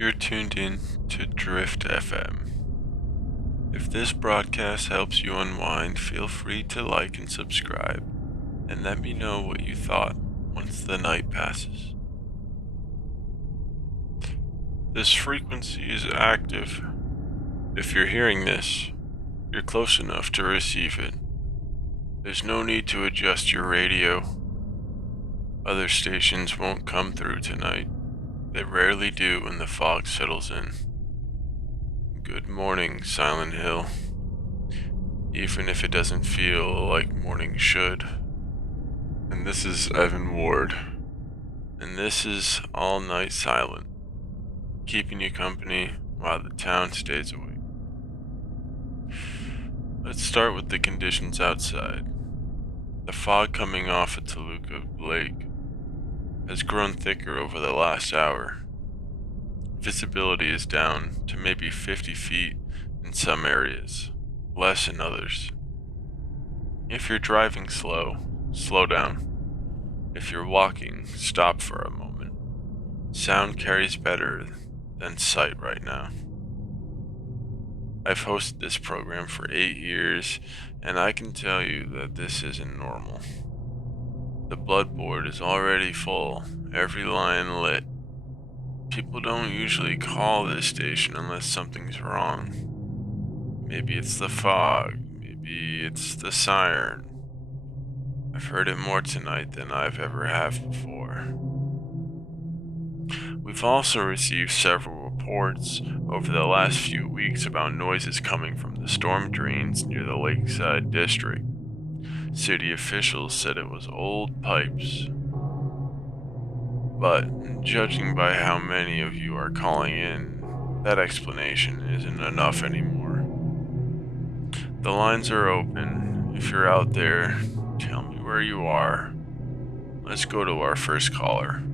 You're tuned in to Drift FM. If this broadcast helps you unwind, feel free to like and subscribe, and let me know what you thought once the night passes. This frequency is active. If you're hearing this, you're close enough to receive it. There's no need to adjust your radio. Other stations won't come through tonight. They rarely do when the fog settles in. Good morning, Silent Hill. Even if it doesn't feel like morning should. And this is Evan Ward. And this is All Night Silent, keeping you company while the town stays awake. Let's start with the conditions outside. The fog coming off at Toluca Lake has grown thicker over the last hour. Visibility is down to maybe 50 feet in some areas, less in others. If you're driving slow, slow down. If you're walking, stop for a moment. Sound carries better than sight right now. I've hosted this program for 8 years, and I can tell you that this isn't normal. The blood board is already full, every line lit. People don't usually call this station unless something's wrong. Maybe it's the fog, maybe it's the siren. I've heard it more tonight than I've ever have before. We've also received several reports over the last few weeks about noises coming from the storm drains near the Lakeside District. City officials said it was old pipes. But judging by how many of you are calling in, that explanation isn't enough anymore. The lines are open. If you're out there, tell me where you are. Let's go to our first caller.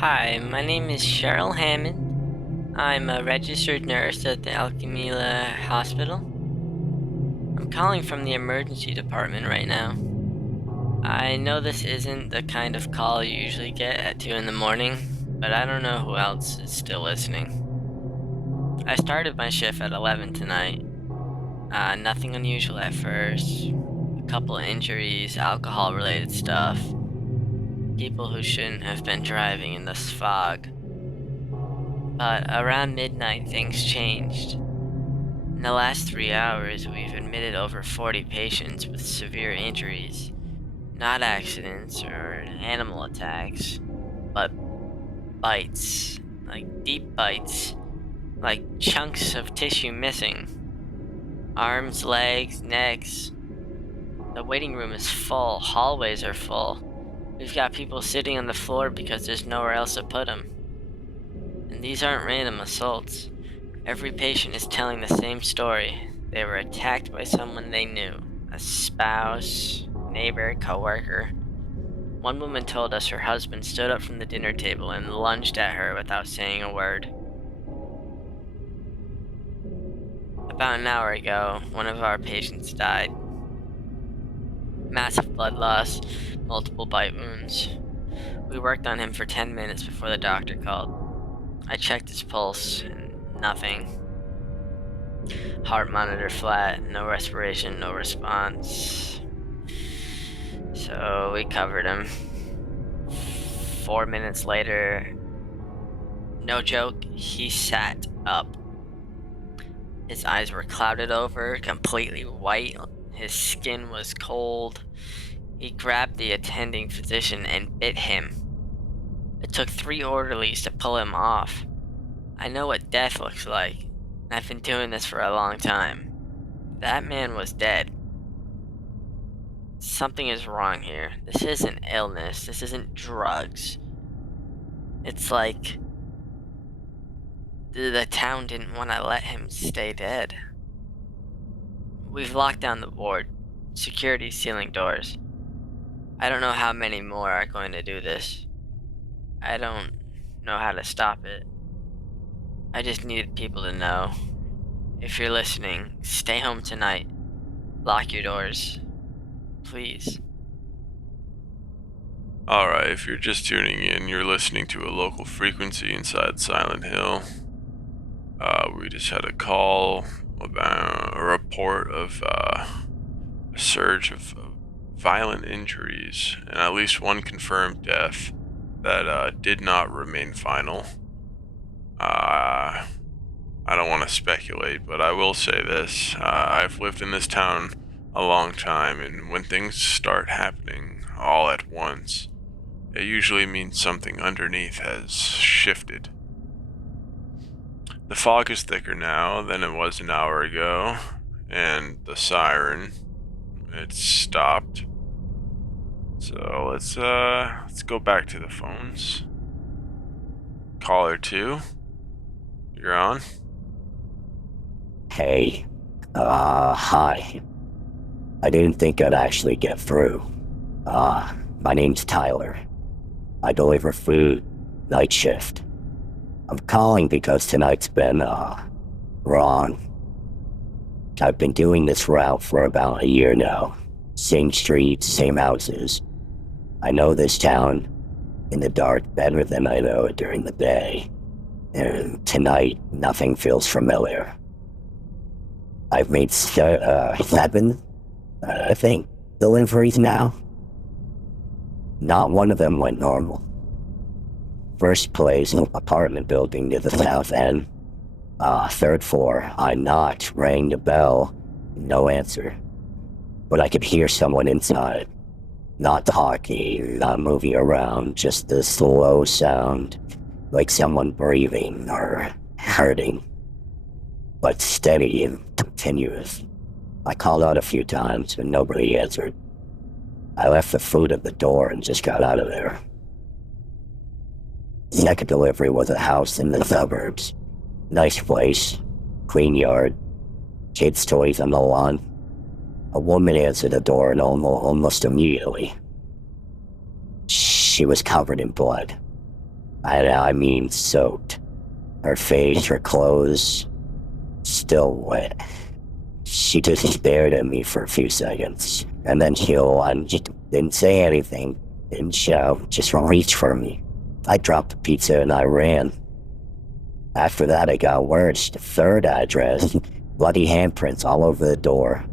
Hi, my name is Cheryl Hammond. I'm a registered nurse at the Alchemila Hospital. I'm calling from the emergency department right now. I know this isn't the kind of call you usually get at 2 in the morning, but I don't know who else is still listening. I started my shift at 11 tonight. Nothing unusual at first. A couple of injuries, alcohol-related stuff. People who shouldn't have been driving in this fog. But around midnight, things changed. In the last 3 hours, we've admitted over 40 patients with severe injuries. Not accidents or animal attacks, but bites. Like deep bites. Like chunks of tissue missing. Arms, legs, necks. The waiting room is full. Hallways are full. We've got people sitting on the floor because there's nowhere else to put them. And these aren't random assaults. Every patient is telling the same story. They were attacked by someone they knew, a spouse, neighbor, coworker. One woman told us her husband stood up from the dinner table and lunged at her without saying a word. About an hour ago, one of our patients died. Massive blood loss, multiple bite wounds. We worked on him for 10 minutes before the doctor called. I checked his pulse, and nothing. Heart monitor flat, no respiration, no response. So we covered him. 4 minutes later, no joke, he sat up. His eyes were clouded over, completely white. His skin was cold. He grabbed the attending physician and bit him. It took 3 orderlies to pull him off. I know what death looks like. I've been doing this for a long time. That man was dead. Something is wrong here. This isn't illness. This isn't drugs. It's like the town didn't want to let him stay dead. We've locked down the ward. Security sealing doors. I don't know how many more are going to do this. I don't know how to stop it. I just needed people to know. If you're listening, stay home tonight. Lock your doors. Please. Alright, if you're just tuning in, you're listening to a local frequency inside Silent Hill. We just had a call about a report of a surge of violent injuries and at least one confirmed death that did not remain final. I don't want to speculate, but I will say this. I've lived in this town a long time, and when things start happening all at once, it usually means something underneath has shifted. The fog is thicker now than it was an hour ago, and the siren, it's stopped. So let's go back to the phones. Caller 2, you're on. Hey, hi. I didn't think I'd actually get through. My name's Tyler. I deliver food, night shift. I'm calling because tonight's been, wrong. I've been doing this route for about a year now. Same streets, same houses. I know this town in the dark better than I know it during the day. And tonight, nothing feels familiar. I've made 7, I think, deliveries now. Not one of them went normal. First place, an apartment building near the south end. 3rd floor. I knocked, rang the bell, no answer. But I could hear someone inside. Not talking, not moving around, just the slow sound, like someone breathing or hurting. But steady and continuous. I called out a few times, but nobody answered. I left the food at the door and just got out of there. The second delivery was a house in the suburbs. Nice place, clean yard, kids' toys on the lawn. A woman answered the door and almost immediately. She was covered in blood. I mean soaked. Her face, her clothes, still wet. She just stared at me for a few seconds, and then she didn't say anything, didn't shout, just reached for me. I dropped the pizza and I ran. After that, I got worse. The 3rd address, bloody handprints all over the door.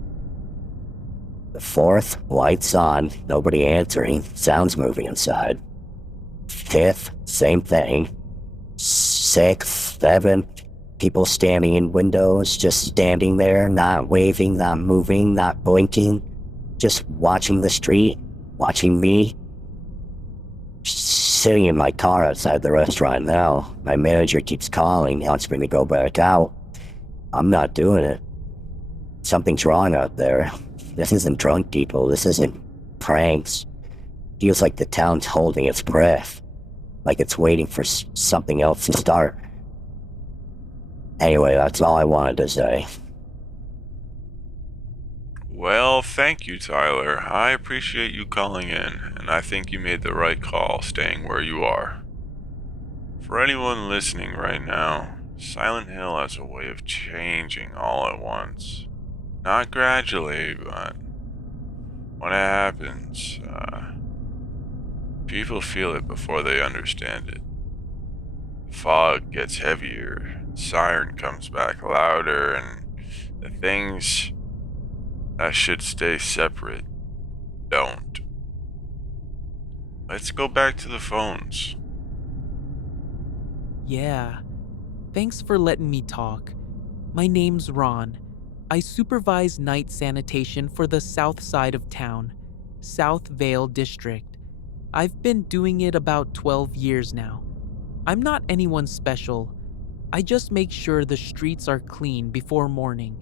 The 4th, lights on, nobody answering, sounds moving inside. 5th, same thing. 6th, 7th, people standing in windows, just standing there, not waving, not moving, not blinking, just watching the street, watching me. Sitting in my car outside the restaurant now. My manager keeps calling, wants me to go back out. I'm not doing it. Something's wrong out there. This isn't drunk people, this isn't pranks. Feels like the town's holding its breath. Like it's waiting for something else to start. Anyway, that's all I wanted to say. Well, thank you, Tyler. I appreciate you calling in, and I think you made the right call staying where you are. For anyone listening right now, Silent Hill has a way of changing all at once. Not gradually, but when it happens, people feel it before they understand it. The fog gets heavier, the siren comes back louder, and the things that should stay separate don't. Let's go back to the phones. Yeah. Thanks for letting me talk. My name's Ron. I supervise night sanitation for the south side of town, South Vale District. I've been doing it about 12 years now. I'm not anyone special. I just make sure the streets are clean before morning.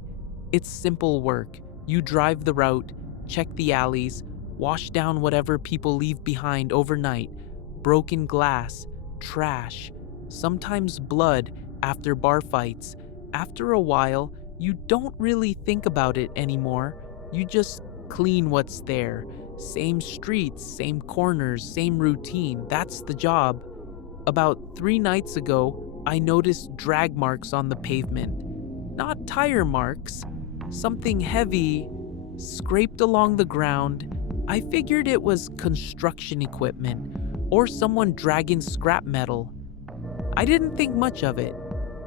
It's simple work. You drive the route, check the alleys, wash down whatever people leave behind overnight, broken glass, trash, sometimes blood after bar fights. After a while, you don't really think about it anymore. You just clean what's there. Same streets, same corners, same routine. That's the job. About 3 nights ago, I noticed drag marks on the pavement. Not tire marks. Something heavy scraped along the ground. I figured it was construction equipment or someone dragging scrap metal. I didn't think much of it.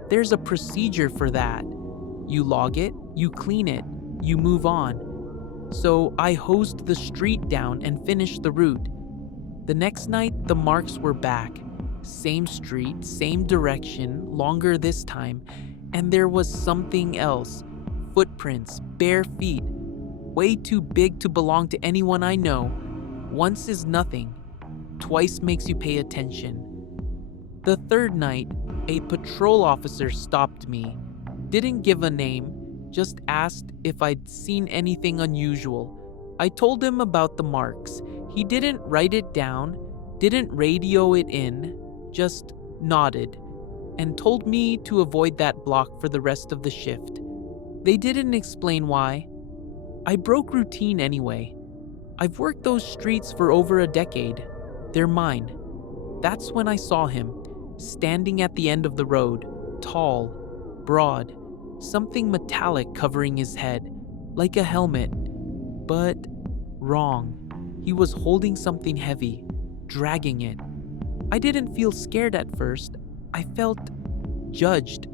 There's a procedure for that. You log it, you clean it, you move on. So I hosed the street down and finished the route. The next night, the marks were back. Same street, same direction, longer this time, and there was something else. Footprints, bare feet, way too big to belong to anyone I know. Once is nothing. Twice makes you pay attention. The third night, a patrol officer stopped me. Didn't give a name, just asked if I'd seen anything unusual. I told him about the marks. He didn't write it down, didn't radio it in, just nodded, and told me to avoid that block for the rest of the shift. They didn't explain why. I broke routine anyway. I've worked those streets for over a decade. They're mine. That's when I saw him, standing at the end of the road, tall, broad, something metallic covering his head, like a helmet. But wrong. He was holding something heavy, dragging it. I didn't feel scared at first. I felt judged,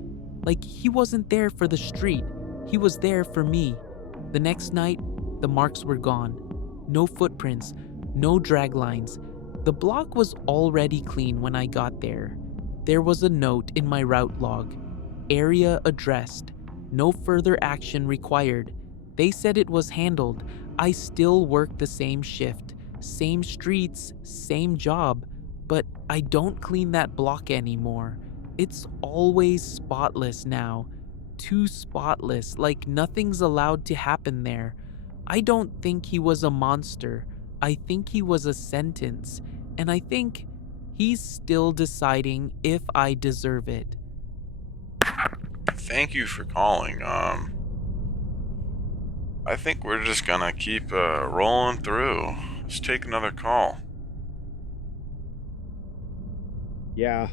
like he wasn't there for the street. He was there for me. The next night, the marks were gone. No footprints, no drag lines. The block was already clean when I got there. There was a note in my route log. Area addressed. No further action required. They said it was handled. I still work the same shift, same streets, same job, but I don't clean that block anymore. It's always spotless now. Too spotless, like nothing's allowed to happen there. I don't think he was a monster. I think he was a sentence, and I think he's still deciding if I deserve it. Thank you for calling. I think we're just gonna keep rolling through. Let's take another call. Yeah.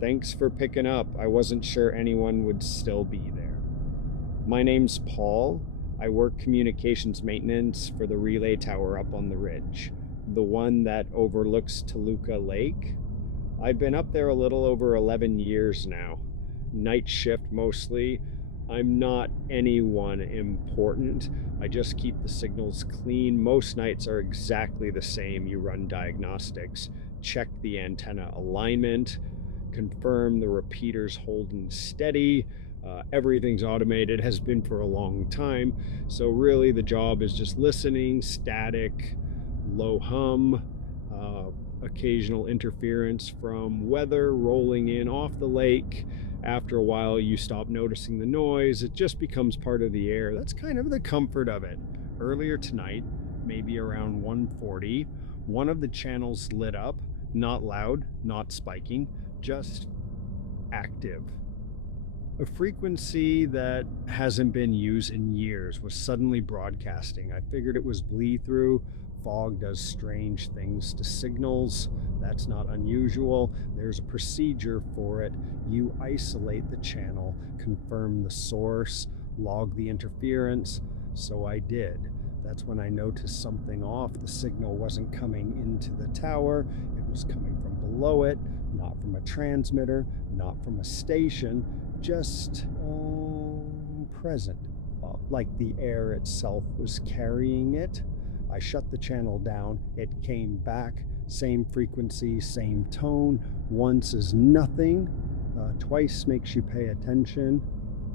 Thanks for picking up. I wasn't sure anyone would still be there. My name's Paul. I work communications maintenance for the relay tower up on the ridge, the one that overlooks Toluca Lake. I've been up there a little over 11 years now. Night shift mostly. I'm not anyone important. I just keep the signals clean. Most nights are exactly the same. You run diagnostics, check the antenna alignment, confirm the repeater's holding steady. Everything's automated, has been for a long time. So really the job is just listening, static, low hum, occasional interference from weather rolling in off the lake. After a while, you stop noticing the noise. It just becomes part of the air. That's kind of the comfort of it. Earlier tonight, maybe around 1:40, one of the channels lit up, not loud, not spiking, just active. A frequency that hasn't been used in years was suddenly broadcasting. I figured it was bleed through. Fog does strange things to signals. That's not unusual. There's a procedure for it. You isolate the channel, confirm the source, log the interference. So I did. That's when I noticed something off. The signal wasn't coming into the tower. It was coming from below it, not from a transmitter, not from a station, just present, like the air itself was carrying it. I shut the channel down. It came back, same frequency, same tone. Once is nothing. Twice makes you pay attention.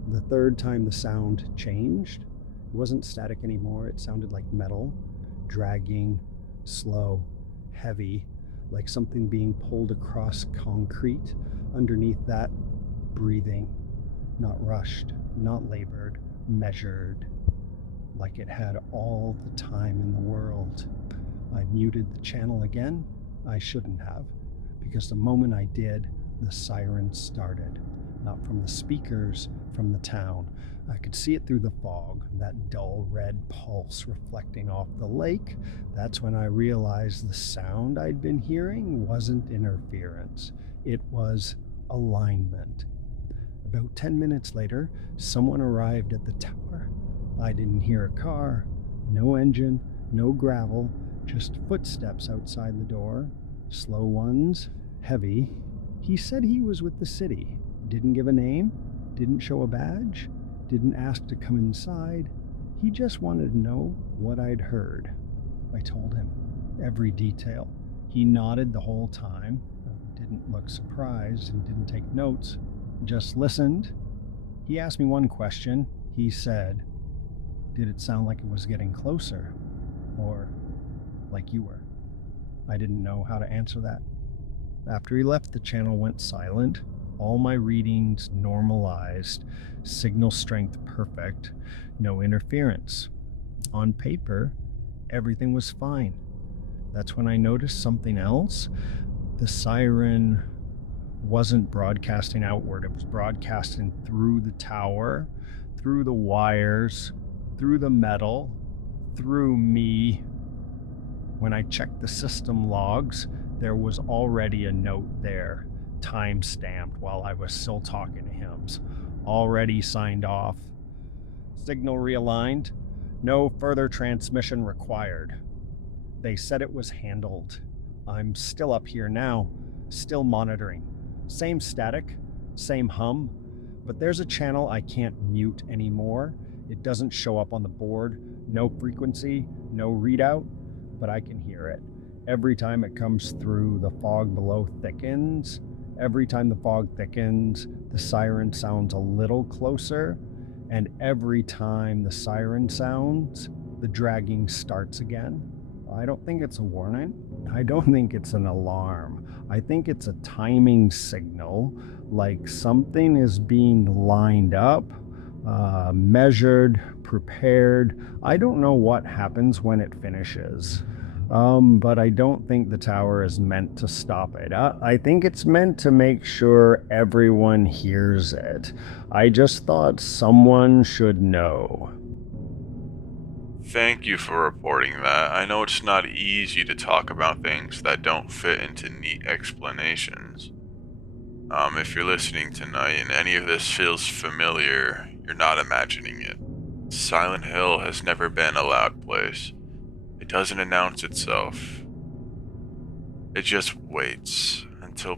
The third time the sound changed. It wasn't static anymore. It sounded like metal, dragging, slow, heavy, like something being pulled across concrete. Underneath that, breathing, not rushed, not labored, measured, like it had all the time in the world. I muted the channel again. I shouldn't have, because the moment I did, the sirens started. Not from the speakers, from the town. I could see it through the fog, that dull red pulse reflecting off the lake. That's when I realized the sound I'd been hearing wasn't interference. It was alignment. About 10 minutes later, someone arrived at the tower. I didn't hear a car, no engine, no gravel, just footsteps outside the door. Slow ones, heavy. He said he was with the city, didn't give a name, didn't show a badge, didn't ask to come inside. He just wanted to know what I'd heard. I told him every detail. He nodded the whole time, didn't look surprised and didn't take notes, just listened. He asked me one question. He said, "Did it sound like it was getting closer? Or like you were?" I didn't know how to answer that. After he left, the channel went silent. All my readings normalized, signal strength perfect, no interference. On paper, everything was fine. That's when I noticed something else. The siren wasn't broadcasting outward, it was broadcasting through the tower, through the wires, through the metal, through me. When I checked the system logs, there was already a note there, time-stamped while I was still talking to him. Already signed off. Signal realigned. No further transmission required. They said it was handled. I'm still up here now, still monitoring. Same static, same hum, but there's a channel I can't mute anymore. It doesn't show up on the board. No frequency, no readout, but I can hear it. Every time it comes through, the fog below thickens. Every time the fog thickens, the siren sounds a little closer. And every time the siren sounds, the dragging starts again. I don't think it's a warning. I don't think it's an alarm. I think it's a timing signal, like something is being lined up, measured, prepared. I don't know what happens when it finishes. But I don't think the tower is meant to stop it. I think it's meant to make sure everyone hears it. I just thought someone should know. Thank you for reporting that. I know it's not easy to talk about things that don't fit into neat explanations. If you're listening tonight and any of this feels familiar, you're not imagining it. Silent Hill has never been a loud place. It doesn't announce itself. It just waits until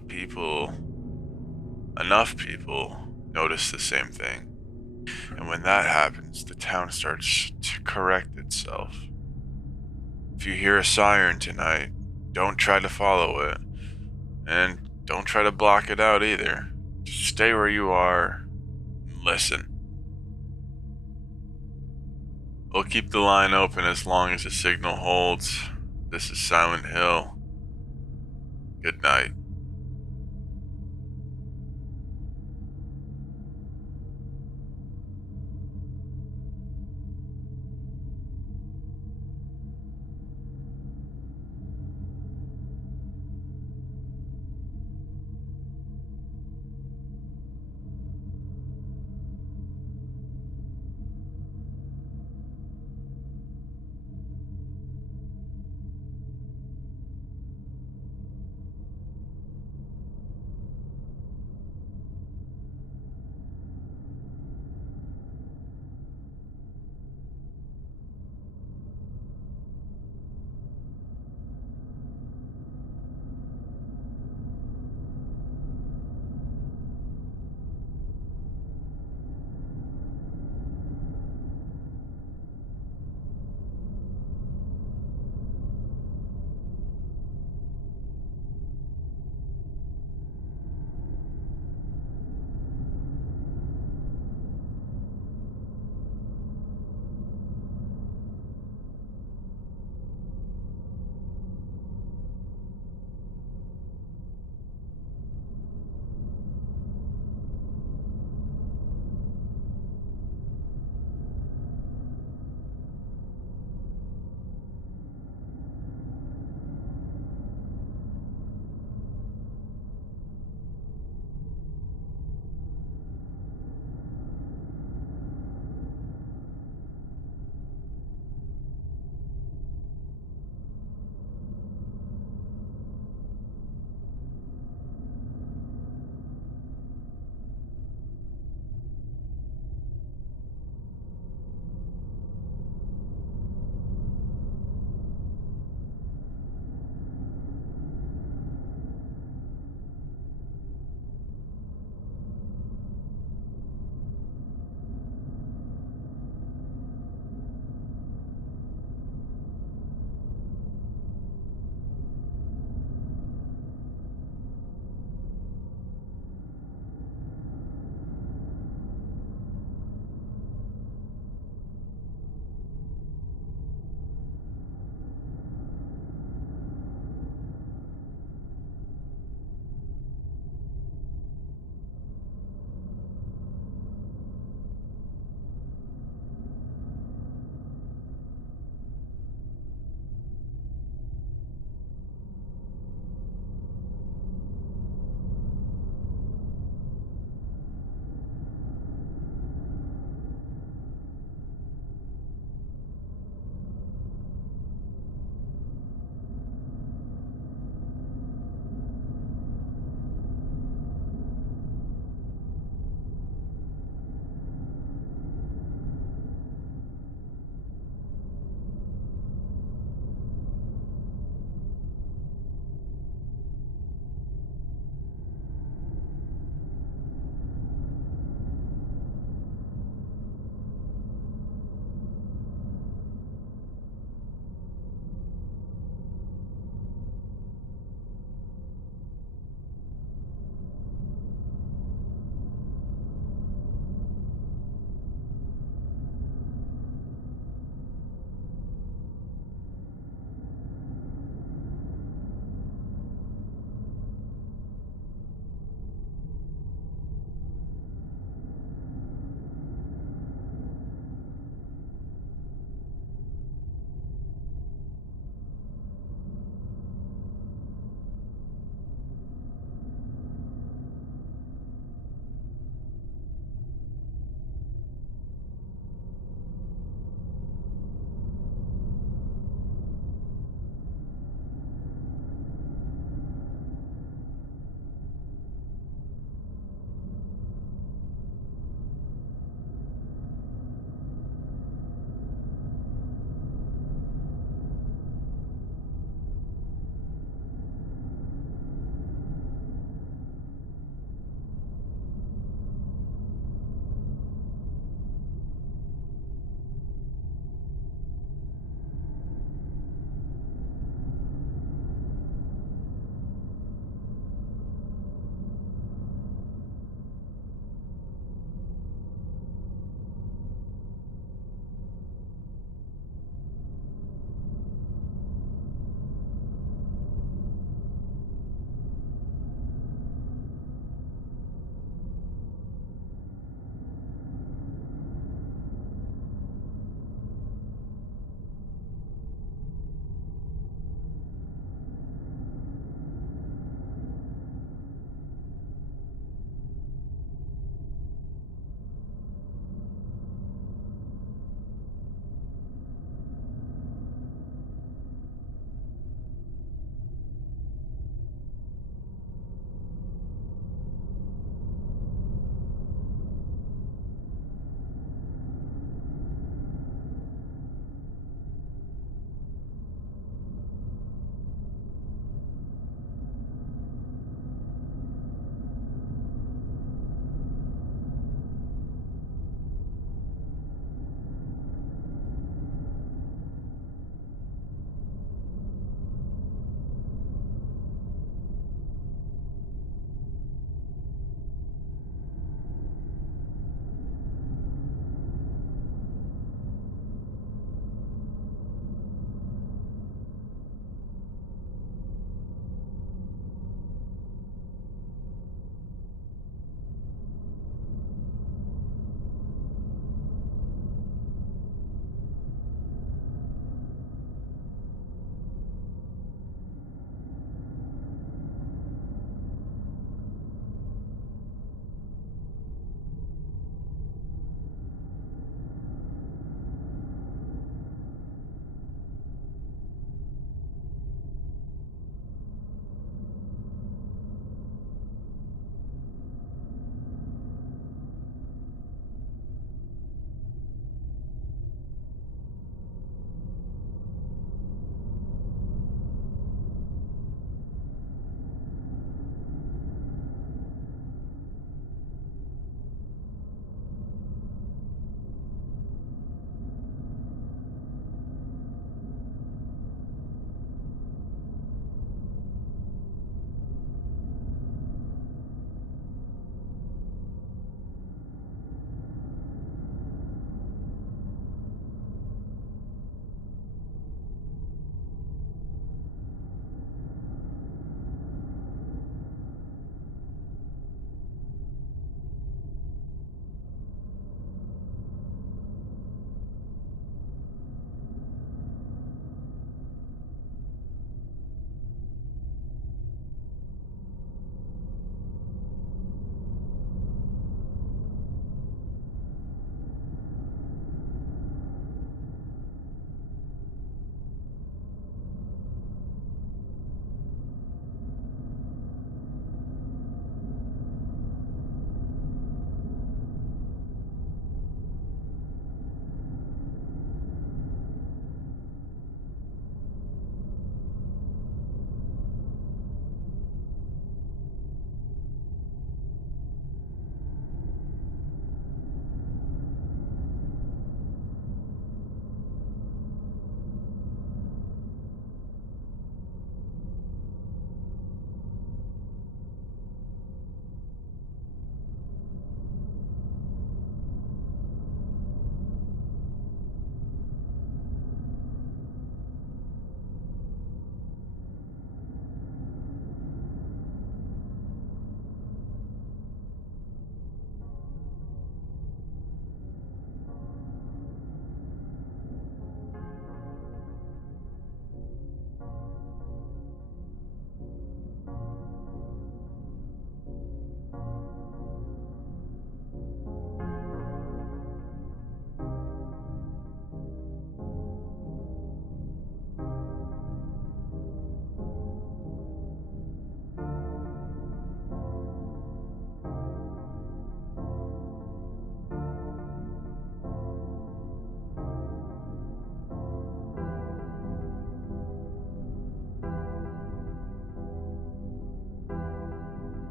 enough people, notice the same thing. And when that happens, the town starts to correct itself. If you hear a siren tonight, don't try to follow it. And don't try to block it out either. Just stay where you are and listen. We'll keep the line open as long as the signal holds. This is Silent Hill. Good night.